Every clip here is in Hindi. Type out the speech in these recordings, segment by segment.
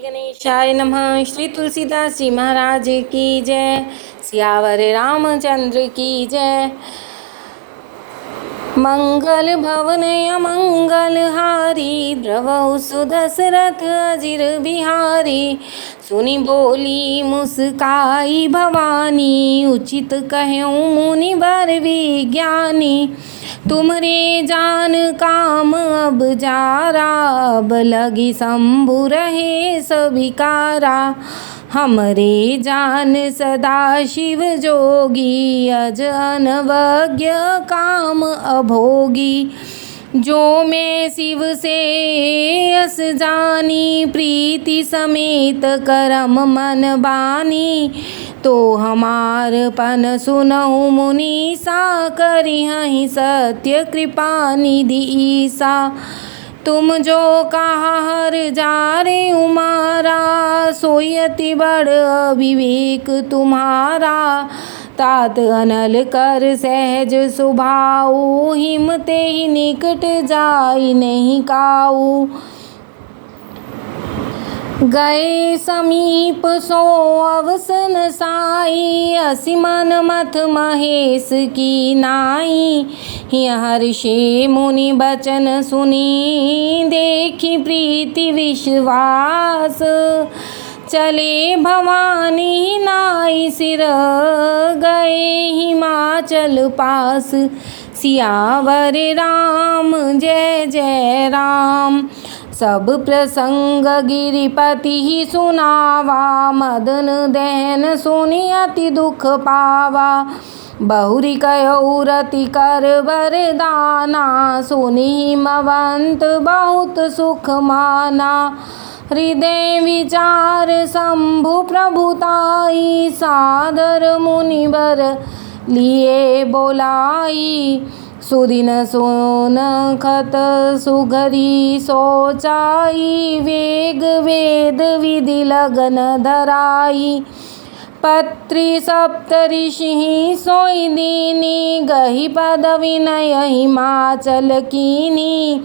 गणेशाय नमः। श्री तुलसीदास जी महाराज की जय। सियावर रामचंद्र की जय। मंगल भवन अमंगल हारी, द्रवहु सुदशरथ अजिर बिहारी। सुनि बोली मुस्काई भवानी, उचित कहूँ मुनिवर विज्ञानी। तुम्हरे जान काम अब जारा, अब लगी शंभु रहे सविकारा। हमरे जान सदा शिव जोगी, अज अनवज्ञ काम अभोगी। जो मैं शिव से अस जानी, प्रीति समेत करम मन बानी। तो हमार पन सुनहु मुनीसा, करिहहि सत्य कृपा निधि ईसा। तुम जो कहा हर जारे उमारा, सोई अति बड़ अविवेक तुम्हारा। तात अनल कर सहज सुभाऊ, हिम ते ही निकट जाई नहीं काऊ। गए समीप सो अवसन साई, असी मन मथ महेश की नाई। हर्षे मुनि बचन सुनी, देखी प्रीति विश्वास। चले भवानी नाई सिर, गए हिमाचल पास। सियावर राम जय जय राम। सब प्रसंग गिरिपति ही सुनावा, मदन दहन सुनि अति दुख पावा। बहुरी कयो रति कर वरदाना, सुनि हिमवंत बहुत सुख माना। हृदय विचार शंभु प्रभुताई, सादर मुनिवर लिए बोलाई। सुदिन सोनखत सुघरी सोचाई, वेग वेद विधि लगन धराई। पत्री सप्तऋषि सोई दीनी, गही पद विनय हिमाचल कीनी।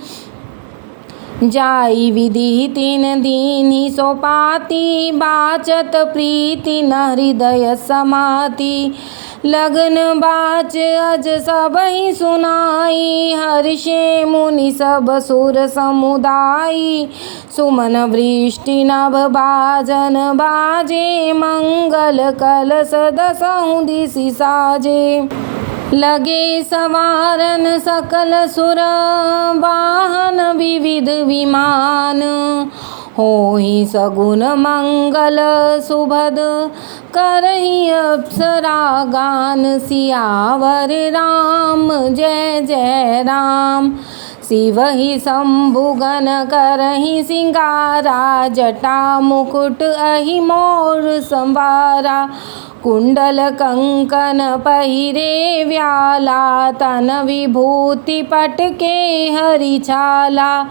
जाई विधि तीन दीनी सोपाती, बाचत प्रीति न हृदय समाती। लगन बाच अज सब ही सुनाई, हर्षे मुनि सब सुर समुदाई। सुमन वृष्टि नभ बाजन बाजे, मंगल कलश दसहु दिसि साजे। लगे सवारन सकल सुर, वाहन विविध विमान। होहि सगुन मंगल सुभद, करहि अप्सरा गान। सियावर राम जय जय राम। शिव ही शंभु गण करहि सिंगारा, जटा मुकुट अहि मोर संवारा। कुंडल कंकन पहिरे व्याला, तन विभूति पटके हरि छाला।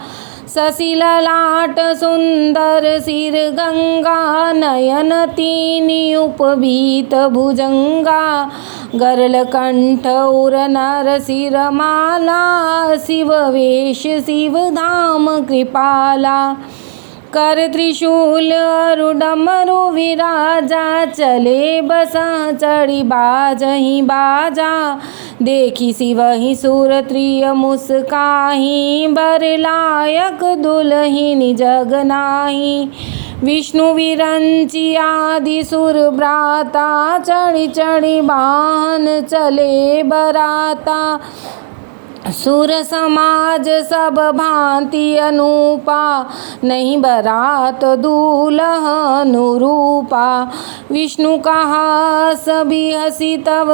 शशि ललाट सुंदर सिर गंगा, नयन तीनि उपवीत भुजंगा। गरल कंठ उर नर सिर माला, शिव वेश शिव धाम कृपाला। कर त्रिशूल अरु डमरु विराजा, चले बसह चढ़ी बाजहि बाजा। देखी शिवहि सुर त्रिय मुस्काहि, बर लायक दुलहिन जग नाहि। विष्णु विरंची आदि सुर भ्राता, चढ़ी चढ़ी वाहन चले बराता। सुर समाज सब भांति अनूपा, नहीं बरात दूल्ह अनुरूपा। विष्णु कहा सभी हसी तब,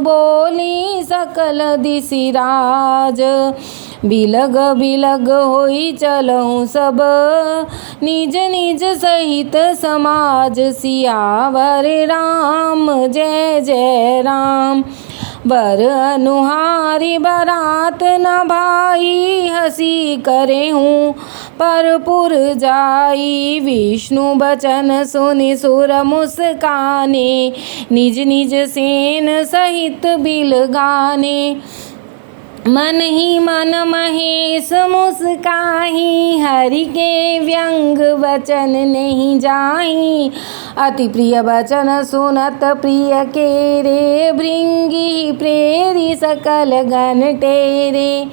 बोली सकल दिसि राज। बिलग बिलग होई चलहु सब, निज निज सहित समाज। सियावर राम जय जय राम। बर अनुहारी बरात न भाई, हसी करे हूँ परपुर जाई। विष्णु बचन सुनि सुर मुस्काने, निज निज सेन सहित बिल गाने। मन ही मन महेश मुस्काही, हरि के व्यंग वचन नहीं जाही। अति प्रिय वचन सुनत प्रिय के रे, भृंगी प्रेरी सकल गण टेरे।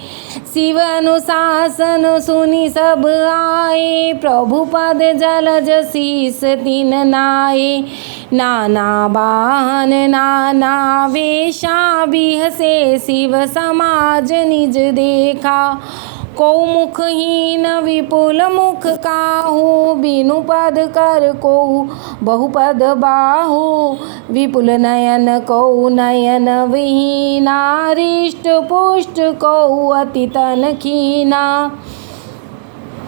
शिव अनुशासन सुनि सब आए, प्रभु पद जलज शीस तिन नाये। नाना वाहन नाना वेशा, बिहसे शिव समाज निज देखा। को मुखहीन विपुल मुख काहू, बिनु पद कर को बहुपद बाहू। विपुल नयन को नयन विहीना, हृष्ट पुष्ट को अति तन खीना।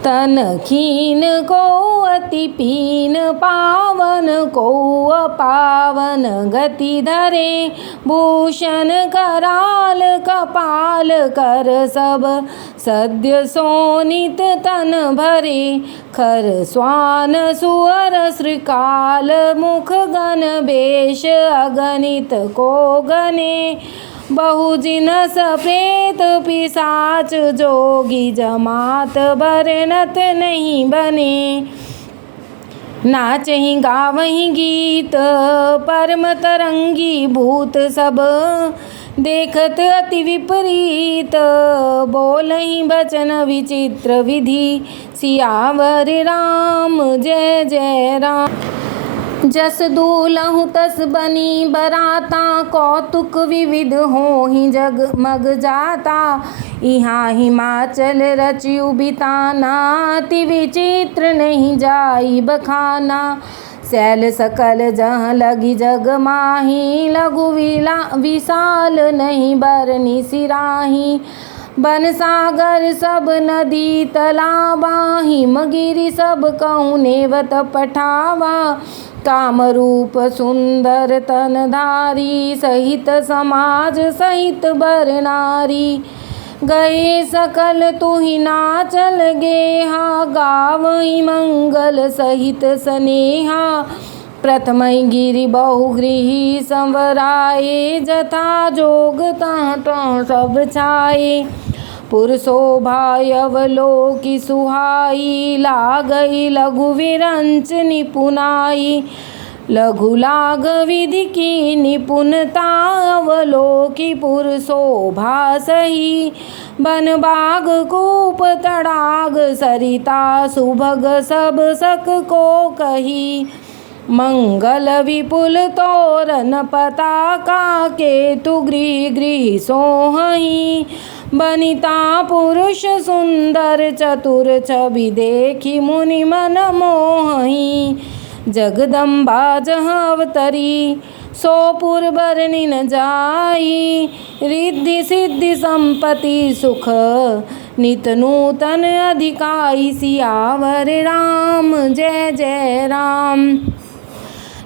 तन खीन को अति पीन, पावन को अपावन गति धरे। भूषण कराल कपाल कर, सब सद्य सोनित तन भरे। खर स्वान सुअर श्रीकाल, मुख गण बेश अगणित को गणे। बहुजिनस प्रेत पिशाच, जोगी जमात बरनत नहीं बने। नाचहि गावहि गीत, परम तरंगी भूत सब। देखत अति विपरीत, बोलहि बचन विचित्र विधि। सियावर राम जय जय राम। जस दूलहु तस बनी बराता, कौतुक विविध होहि जगमग जाता। इहाँ हिमाचल रचियु बिताना, अति विचित्र नहीं जाई बखाना। शैल सकल जहाँ लगी जग माही, लघु विशाल नहीं बरनी सिराही। बन सागर सब नदी तलावा, हिमगिरि सब कहूँ नेवत पठावा। काम रूप सुंदर तनधारी, सहित समाज सहित बर नारी। गए सकल तुहि नाचल गेहा, गावई मंगल सहित स्नेहा। प्रथम गिरि बहुगृही संवराये, जथा जोग तह तह सब छाये। पुरशोभा अवलोकि सुहाई, लागई लघु विरंच निपुनाई। लघु लाग विधि की निपुणता, अवलोकि पुरशोभा सही। बन बाग कूप तड़ाग सरिता, सुभग सब सक को कही। मंगल विपुल तोरण पताका, केतु गृह गृह सोहही। बनिता पुरुष सुंदर चतुर, छवि देखी मुनि मन मोहही। जगदम्बा जहाँ अवतरी, सो पुर बरनी न जाई। रिद्धि सिद्धि संपत्ति सुख, नित नूतन अधिकाई। सियावर राम जय जय राम।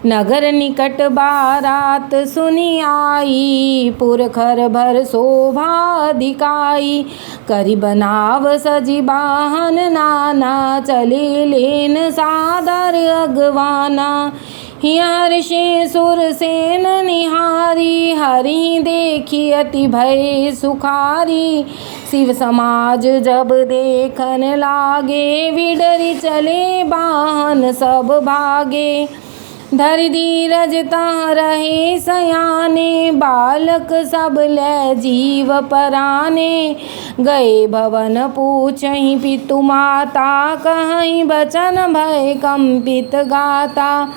नगर निकट बारात सुनी आई, पुरखर भर शोभा अधिकाई। करि बनाव सजी बाहन नाना, चले लेन सादर अगवाना। हर्षे सुर सेन निहारी, हरि देखी अति भय सुखारी। शिव समाज जब देखन लागे, विडरि चले बाहन सब भागे। धरि धीरज तहाँ रहे सयाने, बालक सब लै जीव पराने। गए भवन पूछहि पितु माता, कहहि बचन भय कंपित गाता।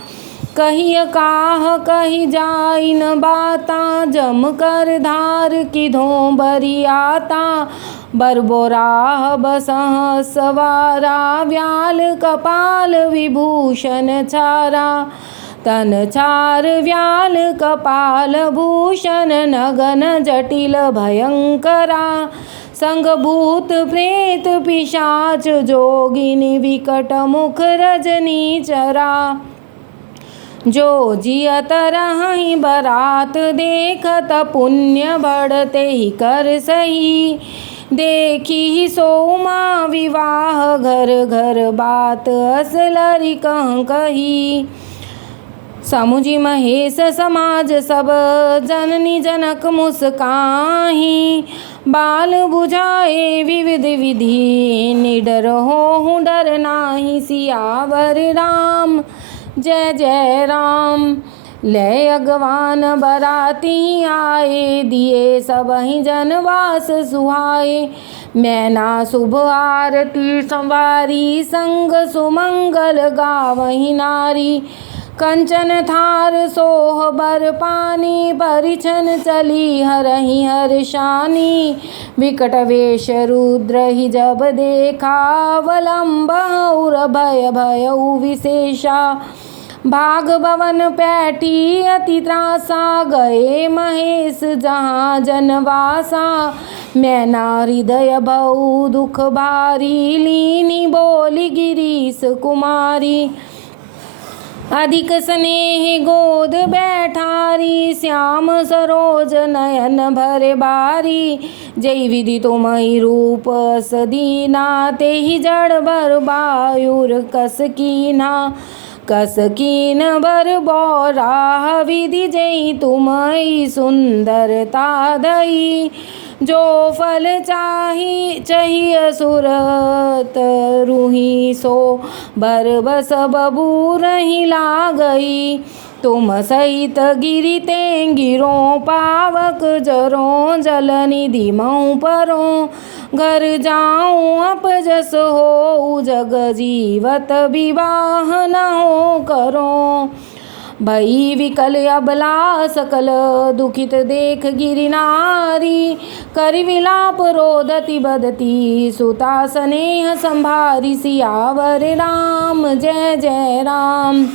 कहिय काह कहि जाई न बाता, जम कर धार किधों बरियाता। बरबोराह बसह सवारा, व्याल कपाल विभूषण चारा। तन चार व्याल कपाल भूषण, नगन जटिल भयंकरा। संग भूत प्रेत पिशाच, जोगिनी विकट मुख रजनी चरा। जो जियत रहि बरात देखत, पुण्य बढ़ते ही कर सही। देखी सोमा विवाह घर घर, बात असलरी कह कही। समुझी महेश समाज सब, जननी जनक मुस्काही। बाल बुझाए विविध विधि, निडर हो डर नाही। सियावर राम जय जय राम। ले अगवान बराती आए, दिए सबहि जनवास सुहाए। मैना शुभ आरती संवारी, संग सुमंगल गावहि नारी। कंचन थार सोह बर पानी, परिछन चली हरहि हर्षानी। विकट वेश रुद्र ही जब देखा, अवलंब और भय भयउ विशेषा। भाग भवन पैठी अति त्रासा, गए महेश जहाँ जनवासा। मैना हृदय भऊ दुख भारी, लीनी बोली गिरीश कुमारी। अधिक स्नेह गोद बैठारी, श्याम सरोज नयन भरे बारी। जय विधि तुम्हि रूप सदीना, तेहि जड़ भर बायुर कस कीना। कस कीन बर बौराह, विधि जय तुम्हि सुंदरता दई। जो फल चाहिए असुरत रूही, सो बर बस बबू रही लागई। तुम सहित गिरी ते गिरो, पावक जरो जल निधि मऊ परो। घर जाऊं अपजस हो, जग जीवत विवाह न हो करो। भई विकल अबला सकल, दुखित देख गिरि नारी। करि विलाप रोदति बदती, सुता स्नेह संभारी। सियावर राम जय जय राम।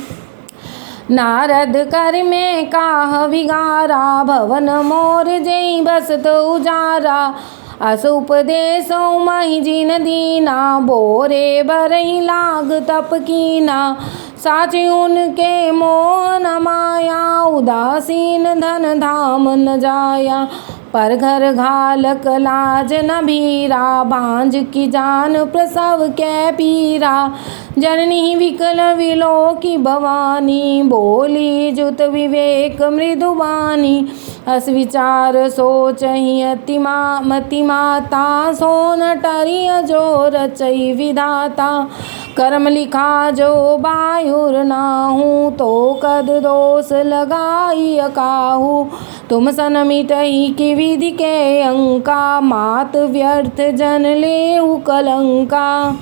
नारद कर में काह विगारा, भवन मोर जय बसत उजारा। अस उपदेशो महि जिन दीना, बोरे बरहि लाग तप कीना। साचि उनके मोह न माया, उदासीन धन धाम न जाया। पर घर घालक लाज न भीरा, भांज की जान प्रसव कै पीरा। जननी विकल विलोकी भवानी, बोली जुत विवेक मृदुबानी। अस विचार सोचहि अति मति माता, सो न टरि जो रचई विधाता। कर्म लिखा जो बायुर नाहू, तो कद दोष लगाई अकाहू। तुम सन मिटई की विधि के अंका, मात व्यर्थ जन लेहु कलंका।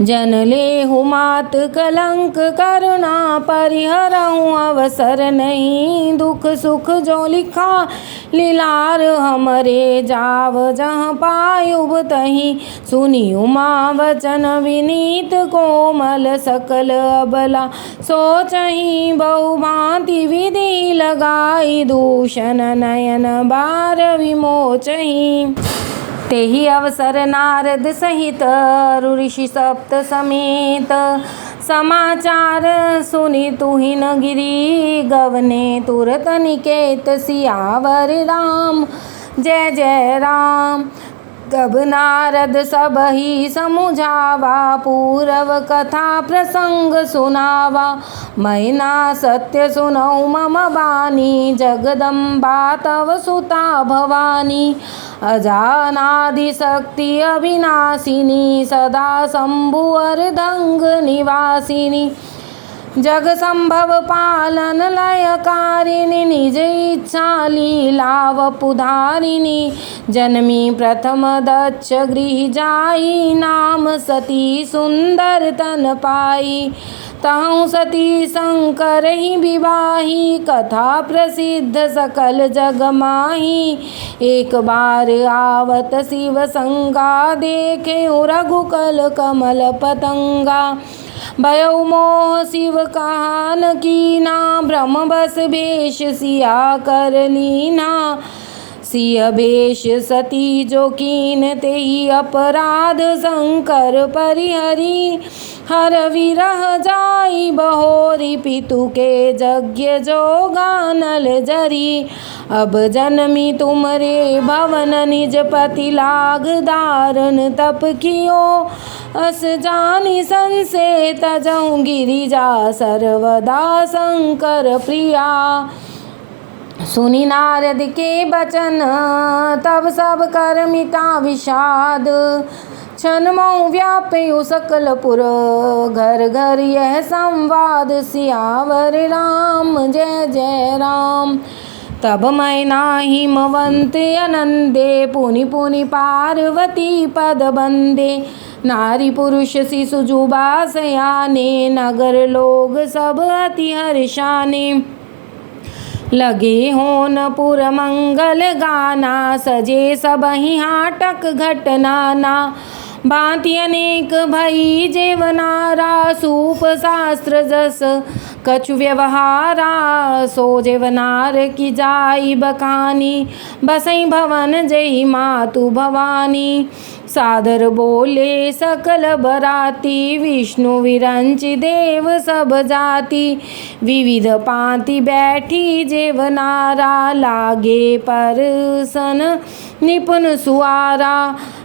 जन लेहु मात कलंक, करुणा परिहरहु अवसर नहीं। दुख सुख जो लिखा लीलार हमरे, जाव जहाँ पायुब तहीं। सुनी उमा वचन विनीत कोमल, सकल अबला सोचहि बहु भांति विधि लगाई। दूषण नयन बार विमोचहि। तेहि अवसर नारद सहित, ऋषि सप्त समेत। समाचार सुनि तुहिन गिरी, गवने तुरत निकेत। सियावर राम जय जय राम। तब नारद सबहि समुझावा, पूरव कथा प्रसंग सुनावा। मैना सत्य सुनौ मम बानी, जगदम्बा तव सुता भवानी। अजानादि शक्ति अविनाशिनी, सदा शंभु अर्धंग निवासिनी। जग संभव पालन लयकारिणी, निज इच्छा लीला वपुधारिणी। जन्मी प्रथम दक्ष गृह जाई, नाम सती सुंदर तन पाई। तहु सती शंकर ही विवाही, कथा प्रसिद्ध सकल जग माही। एक बार आवत शिव संगा, देखे रघुकुल कमल पतंगा। भयउ मोह शिव कहान कीना, ब्रह्म बस भेष सिया कर लीना। सिय भेष सती जो कीन, तेहि अपराध शंकर परिहरी। हर विरह जाई बहोरी, पितु के यज्ञ जो गानल जरी। अब जन्मी तुमरे भवन निज पति लाग दारन तप कियो अस जानी संसे तजहु गिरिजा सर्वदा शंकर प्रिया। सुनी नारद के बचन तब सब कर मिटा विषाद क्षण मऊ व्याप्यु सकल पुर घर घर यह संवाद सियावर राम जय जय राम। तब मैना हिमवंत अनंदे पुनि पुनि पार्वती पद बंदे नारी पुरुष शिशु जुबा सयाने नगर लोग सब अति हर्षाने लगे होन पुर मंगल गाना सजे सबहि हाटक घटना ना भांति अनेक भई जेवनारा सूप शास्त्र जस कछु व्यवहारा सो जेवनार की जाई बकानी बसई भवन जय मातु भवानी। सादर बोले सकल बराती विष्णु विरंचि देव सब जाति विविध पांति बैठी जेवनारा लागे परसन निपुण सुआरा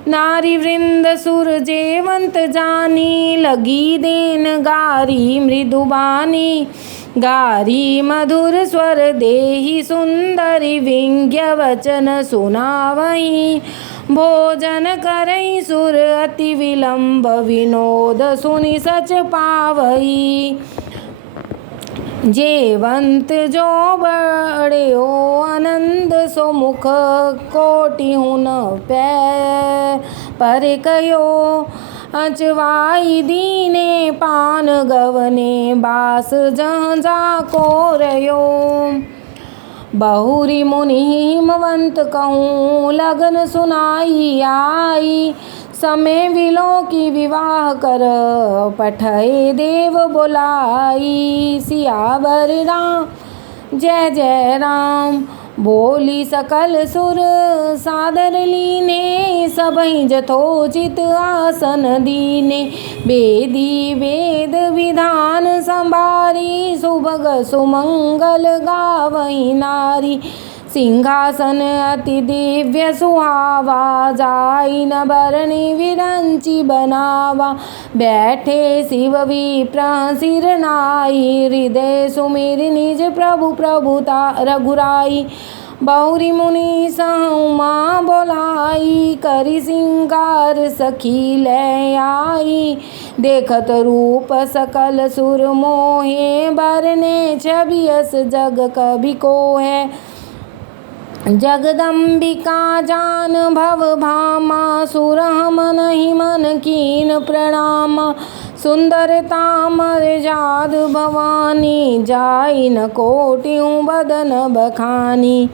नारी वृंद सुर जेवंत जानी लगी देन गारी मृदुबानी गारी मधुर स्वर देहि सुंदरी विंग्य वचन सुनावई भोजन करई सुर अति विलंब विनोद सुनि सच पावई। जेवंत जो बड़ो आनंद सो मुख कोटि हुन पै पर कयो अचवाई दीने पान गवने बास जहाँ जाको रयो। बहुरी मुनि हिमवंत कहूँ लगन सुनाई आई समय विलो की विवाह कर पठय देव बोलाई। सियावर राम जय जय राम बोली सकल सुर सादर लीने सबहि जथोचित आसन दीने वेदी वेद विधान संभारी सुभग सुमंगल गावई नारी सिंहासन अति दिव्य सुहावा जाई न बरनी विरंचि बनावा बैठे शिव विप्र सिर नाई हृदय सुमिर निज प्रभु प्रभुता रघुराई। बहुरी मुनि सहुमा बोलाई करी सिंगार सखी ले आई देखत रूप सकल सुर मोहे बरने छबियस जग कभी को है। जगदम्बिका जान भव भामा सुर मन ही मन कीन प्रणामा सुंदरता मर्याद भवानी जाई न कोटियों बदन बखानी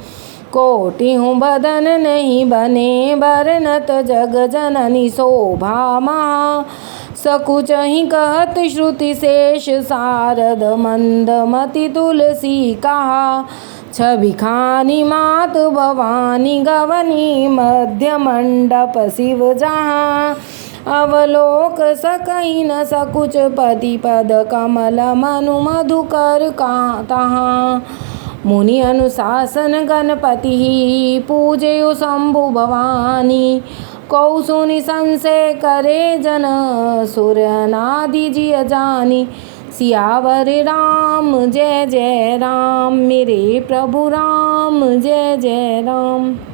कोटि हूँ बदन नहीं बने बरनत जग जननी शोभा महा सकुच ही कहत श्रुति शेष सारद मंद मति तुलसी कहा छवि खानी मात भवानी गवनी मध्य मंडप शिव जहाँ अवलोक सकई न सकुच पति पद कमल मनु मधुकर तहाँ मुनि अनुशासन गणपति पूजयो शंभु भवानी कौ सुनि संशय करे जन सुर अनादि जिय जानी। सियावर राम जय जय राम मेरे प्रभु राम जय जय राम।